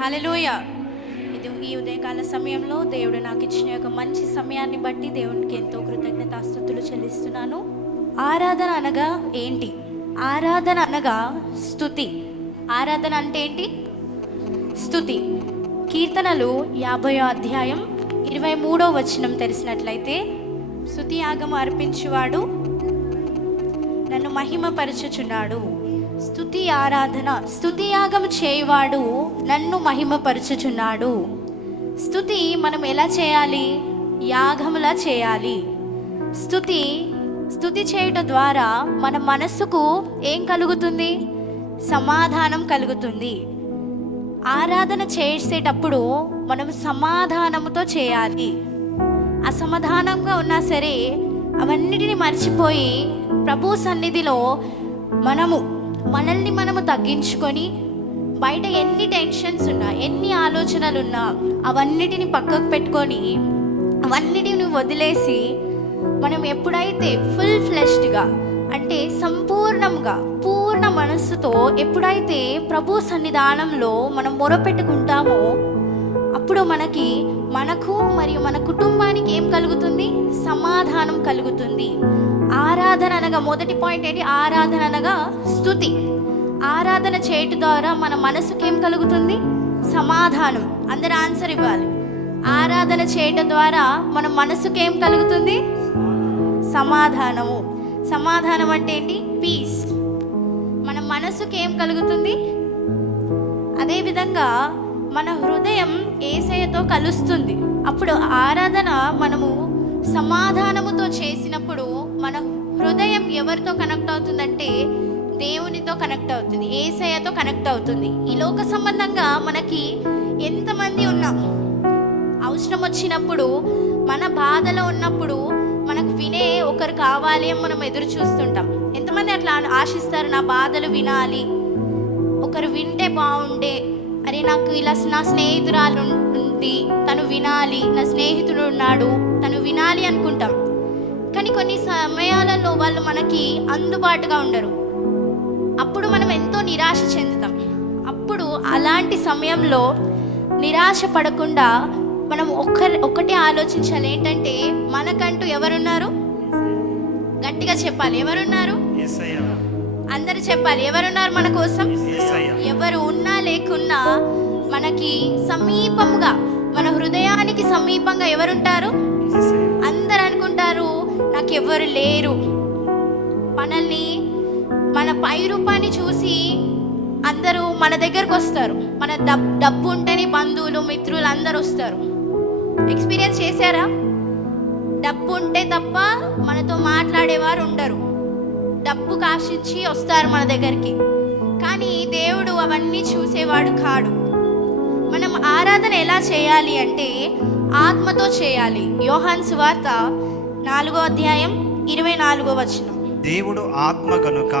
హల్లెలూయా. ఈ ఉదయకాల సమయంలో దేవుడు నాకు ఇచ్చిన ఒక మంచి సమయాన్ని బట్టి దేవునికి ఎంతో కృతజ్ఞతాస్తుతులు చెల్లిస్తున్నాను. ఆరాధన అనగా ఏంటి? ఆరాధన అనగా స్తుతి. ఆరాధన అంటే ఏంటి? స్తుతి. కీర్తనలు 50వ అధ్యాయం 23వ వచనం తెలిసినట్లయితే, స్తుతి యాగం అర్పించువాడు నన్ను మహిమపరచుచున్నాడు. స్తుతి ఆరాధన, స్తుతి యాగం చేయువాడు నన్ను మహిమపరచుచున్నాడు. స్తుతి మనం ఎలా చేయాలి? యాగములా చేయాలి. స్తుతి చేయడం ద్వారా మన మనస్సుకు ఏం కలుగుతుంది? సమాధానం కలుగుతుంది. ఆరాధన చేసేటప్పుడు మనం సమాధానంతో చేయాలి. అసమాధానంగా ఉన్నా సరే అవన్నిటిని మర్చిపోయి ప్రభు సన్నిధిలో మనల్ని మనము తగ్గించుకొని, బయట ఎన్ని టెన్షన్స్ ఉన్నా, ఎన్ని ఆలోచనలు ఉన్నా అవన్నిటిని పక్కకు పెట్టుకొని, అవన్నిటిని వదిలేసి మనం ఎప్పుడైతే ఫుల్ ఫ్లెష్డ్గా అంటే సంపూర్ణంగా పూర్ణ మనస్సుతో ఎప్పుడైతే ప్రభు సన్నిధానంలో మనం మొరపెట్టుకుంటామో అప్పుడు మనకు మరియు మన కుటుంబానికి ఏం కలుగుతుంది? సమాధానం కలుగుతుంది. ఆరాధన అనగా మొదటి పాయింట్ ఏంటి? ఆరాధన అనగా స్తుతి. ఆరాధన చేయటం ద్వారా మన మనసుకి ఏం కలుగుతుంది? సమాధానం. అందరు ఆన్సర్ ఇవ్వాలి. ఆరాధన చేయటం ద్వారా మన మనసుకి ఏం కలుగుతుంది? సమాధానము. సమాధానం అంటే ఏంటి? పీస్. మన మనసుకి ఏం కలుగుతుంది? అదేవిధంగా మన హృదయం యేసయ్యతో కలుస్తుంది. అప్పుడు ఆరాధన మనము సమాధానముతో చేసినప్పుడు మన హృదయం ఎవరితో కనెక్ట్ అవుతుందంటే దేవునితో కనెక్ట్ అవుతుంది, యేసయ్యతో కనెక్ట్ అవుతుంది. ఈ లోక సంబంధంగా మనకి ఎంతమంది ఉన్నాం, అవసరం వచ్చినప్పుడు, మన బాధలో ఉన్నప్పుడు మనకు వినే ఒకరు కావాలి అని మనం ఎదురు చూస్తుంటాం. ఎంతమంది అట్లా ఆశిస్తారు? నా బాధలు వినాలి, ఒకరు వింటే బాగుండే, అరే నాకు ఇలా నా స్నేహితురాలు ఉంది, తను వినాలి, నా స్నేహితుడు ఉన్నాడు, తను వినాలి అనుకుంటాం. కానీ కొన్ని సమయాలలో వాళ్ళు మనకి అందుబాటుగా ఉండరు. అప్పుడు మనం ఎంతో నిరాశ చెందుతాం. అప్పుడు అలాంటి సమయంలో నిరాశ పడకుండా మనం ఒకటే ఆలోచించాలి. ఏంటంటే మనకంటూ ఎవరున్నారు? గట్టిగా చెప్పాలి. ఎవరున్నారు? అందరూ చెప్పాలి. ఎవరున్నారు మన కోసం? ఎవరు ఉన్నా లేకున్నా మనకి సమీపంగా, మన హృదయానికి సమీపంగా ఎవరుంటారు? అందరు అనుకుంటారు నాకు ఎవరు లేరు. మనల్ని, మన పై రూపాన్ని చూసి అందరూ మన దగ్గరకు వస్తారు. మన డబ్బు ఉంటేనే బంధువులు, మిత్రులు అందరూ వస్తారు. ఎక్స్పీరియన్స్ చేశారా? డబ్బు ఉంటే తప్ప మనతో మాట్లాడేవారు ఉండరు. డబ్బు కాశించి వస్తారు మన దగ్గరికి. కానీ దేవుడు అవన్నీ చూసేవాడు కాడు. మనం ఆరాధన ఎలా చేయాలి అంటే ఆత్మతో చేయాలి. యోహాను సువార్త 4వ అధ్యాయం 24వ వచనం. దేవుడు ఆత్మ కనుక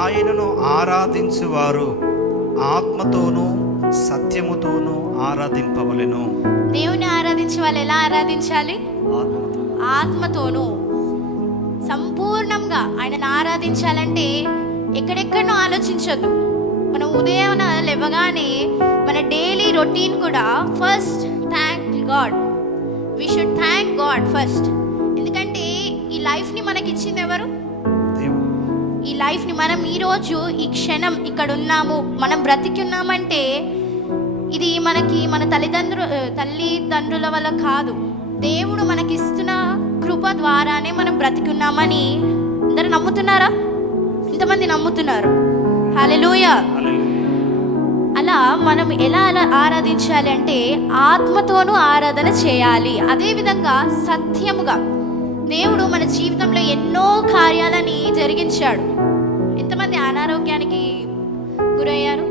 ఆయనను ఆరాధించువారు ఆత్మతోనూ సత్యముతోనూ ఆరాధింపవలెను. దేవుని ఆరాధించే వాళ్ళు ఎలా ఆరాధించాలి? ఆత్మతోనూ సంపూర్ణంగా ఆయనను ఆరాధించాలంటే ఎక్కడెక్కడనో ఆలోచించొద్దు. మనం ఉదయం లేవగానే మన డైలీ రొటీన్ కూడా first thank God. We should thank God first. ఎందుకంటే ఈ లైఫ్ని మనకి ఇచ్చింది ఎవరు? ఈ లైఫ్ని మనం ఈరోజు ఈ క్షణం ఇక్కడ ఉన్నాము, మనం బ్రతికి ఉన్నామంటే ఇది మనకి మన తల్లిదండ్రుల వల్ల కాదు. దేవుడు మనకిస్తున్న కృప ద్వారానే మనం బ్రతికున్నామని అందరూ నమ్ముతున్నారా? ఇంతమంది నమ్ముతున్నారు. హల్లెలూయా. అలా మనం ఎలా ఆరాధించాలి అంటే ఆత్మతోనూ ఆరాధన చేయాలి. అదేవిధంగా సత్యముగా. దేవుడు మన జీవితంలో ఎన్నో కార్యాలని జరిగించాడు. ఎంతమంది అనారోగ్యానికి గురయ్యారు?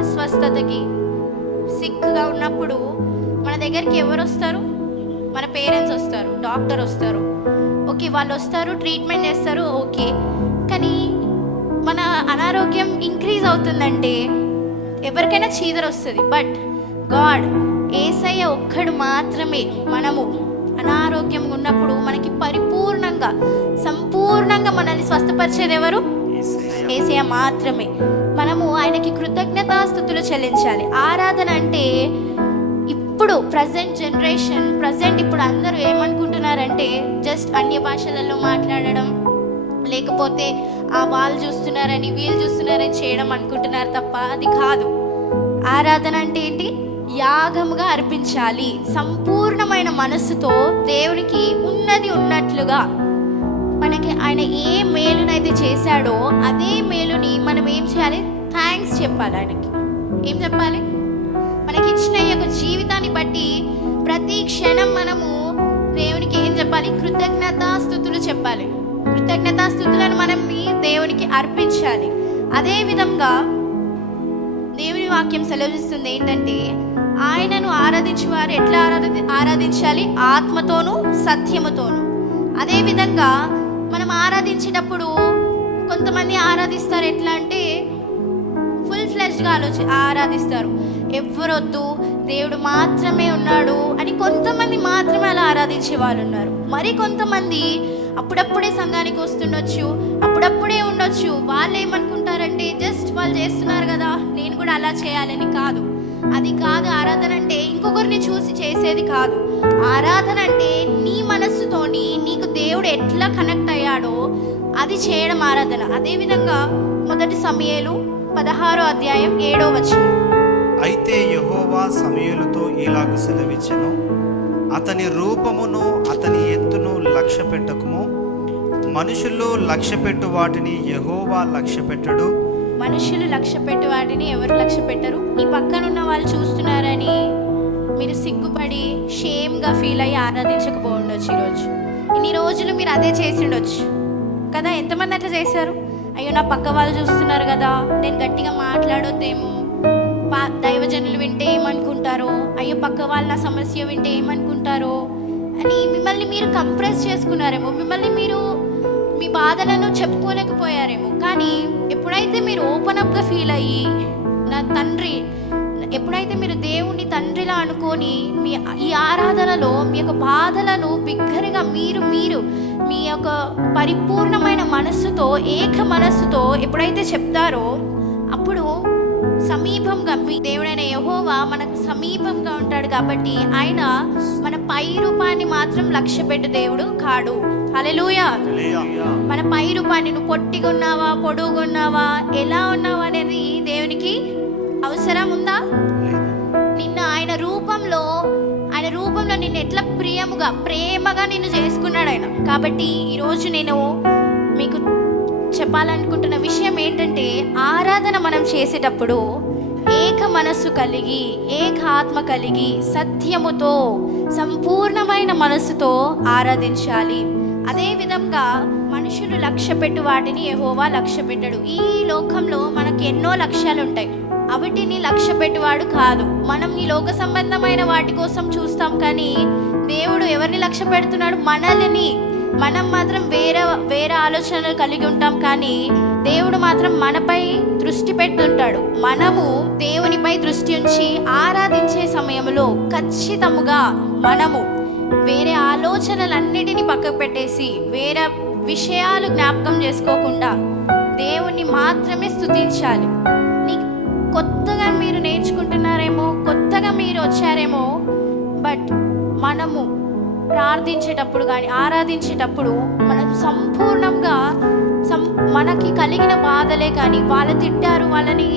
అస్వస్థతకి, సిక్గా ఉన్నప్పుడు మన దగ్గరికి ఎవరు వస్తారు? మన పేరెంట్స్ వస్తారు, డాక్టర్ వస్తారు. ఓకే, వాళ్ళు వస్తారు, ట్రీట్మెంట్ చేస్తారు, ఓకే. కానీ మన అనారోగ్యం ఇంక్రీజ్ అవుతుందంటే ఎవరికైనా చీదర వస్తుంది. బట్ గాడ్, యేసయ్య ఒక్కడు మాత్రమే. మనము అనారోగ్యంగా ఉన్నప్పుడు మనకి పరిపూర్ణంగా, సంపూర్ణంగా మనల్ని స్వస్థపరిచేది ఎవరు? యేసయ్య మాత్రమే. మనం మనము ఆయనకి కృతజ్ఞతాస్తుతులు చెల్లించాలి. ఆరాధన అంటే ఇప్పుడు ప్రజెంట్ జనరేషన్ ఇప్పుడు అందరూ ఏమనుకుంటున్నారంటే జస్ట్ అన్య భాషలలో మాట్లాడడం, లేకపోతే వాళ్ళు చూస్తున్నారని వీళ్ళు చూస్తున్నారని చేయడం అనుకుంటున్నారు తప్ప అది కాదు. ఆరాధన అంటే ఏంటి? యాగముగా అర్పించాలి. సంపూర్ణమైన మనస్సుతో దేవునికి ఉన్నది ఉన్నట్లుగా మనకి ఆయన ఏ మేలునైతే చేశాడో అదే మేలుని మనం ఏం చేయాలి? థ్యాంక్స్ చెప్పాలి. ఆయనకి ఏం చెప్పాలి? మనకి ఇచ్చిన ఈ యొక్క జీవితాన్ని బట్టి ప్రతి క్షణం మనము దేవునికి ఏం చెప్పాలి? కృతజ్ఞతాస్తుతులు చెప్పాలి. కృతజ్ఞతాస్తుతులను మనం దేవునికి అర్పించాలి. అదే విధంగా దేవుని వాక్యం సెలవిస్తుంది ఏంటంటే, ఆయనను ఆరాధించేవారు ఎట్లా ఆరాధించాలి? ఆత్మతోనూ సత్యముతోనూ. అదేవిధంగా మనం ఆరాధించేటప్పుడు కొంతమంది ఆరాధిస్తారు ఎట్లా అంటే ఫుల్ ఫ్లెజ్డ్గా ఆరాధిస్తారు. ఎవరొద్దు, దేవుడు మాత్రమే ఉన్నాడు అని కొంతమంది మాత్రమే అలా ఆరాధించే వాళ్ళు ఉన్నారు. మరి కొంతమంది అప్పుడప్పుడే సంఘానికి వస్తుండొచ్చు, అప్పుడప్పుడే ఉండొచ్చు. వాళ్ళు ఏమనుకుంటారంటే జస్ట్ వాళ్ళు చేస్తున్నారు కదా, నేను కూడా అలా చేయాలని. కాదు, అది కాదు. ఆరాధన అంటే ఇంకొకరిని చూసి చేసేది కాదు. ఆరాధన అంటే నీ మనస్సుతోని నీకు దేవుడు ఎట్లా కనెక్ట్ అయ్యాడో అది చేయడం ఆరాధన. అదేవిధంగా 1 సమూయేలు 16వ అధ్యాయం 7వ వచనం. అయితే యెహోవా సమూయేలుతో ఇలాగ సెలవిచ్చెను, అతని రూపమును అతని ఎత్తును లక్ష్య పెట్టకుము. మనుషులు లక్ష్య పెట్టు వాటిని యెహోవా లక్ష్య పెట్టడు. మనుషులు లక్ష్య పెట్టు వాటిని ఎవరు లక్ష్య పెట్టరు? నీ పక్కనున్న వాళ్ళు చూస్తున్నారని మీరు సిగ్గుపడి షేమ్గా ఫీల్ అయ్యి ఆరాధించకపోవచ్చు. ఈరోజు ఇన్ని రోజులు మీరు అదే చేసి ఉండొచ్చు కదా. ఎంతమంది అట్లా చేశారు? అయ్యో నా పక్క వాళ్ళు చూస్తున్నారు కదా, నేను గట్టిగా మాట్లాడొద్దేమో, దైవజనులు వింటే ఏమనుకుంటారో, అయ్యో పక్క వాళ్ళ నా సమస్య వింటే ఏమనుకుంటారో అని మిమ్మల్ని మీరు కంప్రెస్ చేసుకున్నారేమో, మిమ్మల్ని మీరు మీ బాధలను చెప్పుకోలేకపోయారేమో. కానీ ఎప్పుడైతే మీరు ఓపెన్ అప్గా ఫీల్ అయ్యి నా తండ్రి, ఎప్పుడైతే మీరు దేవుణ్ణి తండ్రిలా అనుకొని ఈ ఆరాధనలో మీ యొక్క బాధలను బిగ్గరగా మీరు మీ యొక్క పరిపూర్ణమైన మనస్సుతో, ఏక మనస్సుతో ఎప్పుడైతే చెప్తారో అప్పుడు సమీపంగా మీ దేవుడైన యెహోవా మనకు సమీపంగా ఉంటాడు. కాబట్టి ఆయన మన పై రూపాన్ని మాత్రం లక్ష్య పెట్టు దేవుడు కాడు. హల్లెలూయా. మన పై రూపాన్ని, నువ్వు పొట్టిగా ఉన్నావా, పొడుగుగా ఉన్నావా, ఎలా ఉన్నావా అనేది దేవునికి అవసరం ఉందా? నిన్న ఆయన రూపంలో నిన్ను ఎట్లా ప్రేమగా నిన్ను చేసుకున్నాడు ఆయన. కాబట్టి ఈరోజు నేను మీకు చెప్పాలనుకుంటున్న విషయం ఏంటంటే, ఆరాధన మనం చేసేటప్పుడు ఏక మనస్సు కలిగి, ఏక ఆత్మ కలిగి, సత్యముతో, సంపూర్ణమైన మనస్సుతో ఆరాధించాలి. అదేవిధంగా మనుషులు లక్ష్య పెట్టు వాటిని యెహోవా లక్ష్య పెట్టడు. ఈ లోకంలో మనకు ఎన్నో లక్ష్యాలు ఉంటాయి, అవిటిని లక్ష్య పెట్టువాడు కాదు. మనం ఈ లోక సంబంధమైన వాటి కోసం చూస్తాం, కానీ దేవుడు ఎవరిని లక్ష్య పెడుతున్నాడు? మనల్ని. మనం మాత్రం వేరే ఆలోచనలు కలిగి ఉంటాం, కానీ దేవుడు మాత్రం మనపై దృష్టి పెడుతుంటాడు. మనము దేవునిపై దృష్టి ఉంచి ఆరాధించే సమయంలో ఖచ్చితంగా మనము వేరే ఆలోచనలన్నిటినీ పక్కకు పెట్టేసి, వేరే విషయాలు జ్ఞాపకం చేసుకోకుండా దేవుణ్ణి మాత్రమే స్తుతించాలి. కొత్తగా మీరు నేర్చుకుంటున్నారేమో, కొత్తగా మీరు వచ్చారేమో, బట్ మనము ప్రార్థించేటప్పుడు కానీ ఆరాధించేటప్పుడు మనం సంపూర్ణంగా మనకి కలిగిన బాధలే కానీ, వాళ్ళు తిట్టారు, వాళ్ళని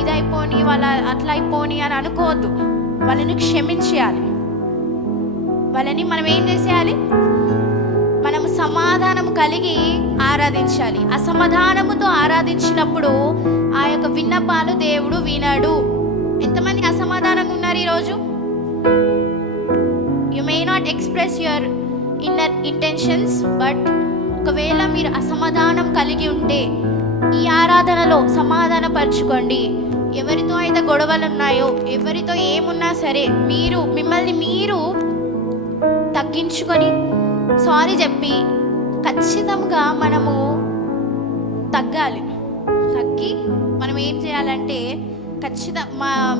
ఇదైపోని, వాళ్ళ అట్లా అయిపోని అని అనుకోవద్దు. వాళ్ళని క్షమించేయాలి. వాళ్ళని మనం ఏం చేసేయాలి? మనం సమాధానం కలిగి ఆరాధించాలి. అసమాధానముతో ఆరాధించినప్పుడు ఆ యొక్క విన్నపాలు దేవుడు వినడు. ఎంతమంది అసమాధానంగా ఉన్నారు ఈరోజు? You may not express your inner intentions, but ఒకవేళ మీరు అసమాధానం కలిగి ఉంటే ఈ ఆరాధనలో సమాధానపరచుకోండి. ఎవరితో అయితే గొడవలు ఉన్నాయో, ఎవరితో ఏమున్నా సరే, మిమ్మల్ని మీరు తగ్గించుకొని సారీ చెప్పి ఖచ్చితంగా మనము తగ్గాలి. తగ్గి మనం ఏం చేయాలంటే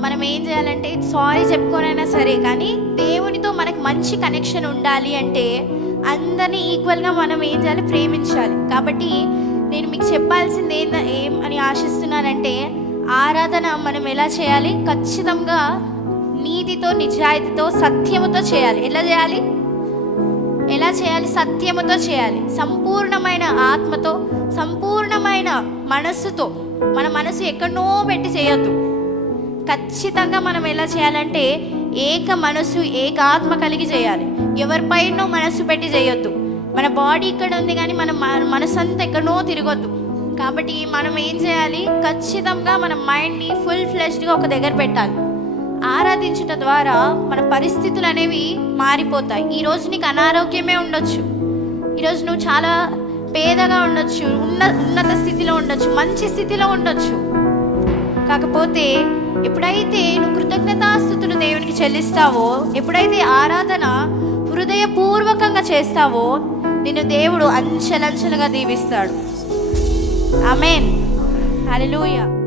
మనం ఏం చేయాలంటే సారీ చెప్పుకోనైనా సరే, కానీ దేవునితో మనకు మంచి కనెక్షన్ ఉండాలి అంటే అందరినీ ఈక్వల్గా మనం ఏం చేయాలి? ప్రేమించాలి. కాబట్టి నేను మీకు చెప్పాల్సింది ఏం అని ఆశిస్తున్నానంటే, ఆరాధన మనం ఎలా చేయాలి? ఖచ్చితంగా నీతితో, నిజాయితీతో, సత్యముతో చేయాలి. ఎలా చేయాలి? సత్యముతో చేయాలి. సంపూర్ణమైన ఆత్మతో, సంపూర్ణమైన మనస్సుతో. మన మనసు ఎక్కడనో పెట్టి చేయొద్దు. ఖచ్చితంగా మనం ఎలా చేయాలంటే ఏక మనసు, ఏక ఆత్మ కలిగి చేయాలి. ఎవరిపైనో మనసు పెట్టి చేయొద్దు. మన బాడీ ఇక్కడ ఉంది కానీ మన మనసు అంతా ఎక్కడనో తిరగొద్దు. కాబట్టి మనం ఏం చేయాలి? ఖచ్చితంగా మన మైండ్ని ఫుల్ ఫ్లెష్డ్గా ఒక దగ్గర పెట్టాలి. ఆరాధించుట ద్వారా మన పరిస్థితులు అనేవి మారిపోతాయి. ఈరోజు నీకు అనారోగ్యమే ఉండొచ్చు, ఈరోజు నువ్వు చాలా పేదగా ఉండొచ్చు, ఉన్నత స్థితిలో ఉండొచ్చు, మంచి స్థితిలో ఉండొచ్చు. కాకపోతే ఎప్పుడైతే నువ్వు కృతజ్ఞతాస్తుతులు దేవునికి చెల్లిస్తావో, ఎప్పుడైతే ఆరాధన హృదయపూర్వకంగా చేస్తావో, నిన్ను దేవుడు అంచెలంచెలుగా దీవిస్తాడు. ఆమేన్. హల్లెలూయా.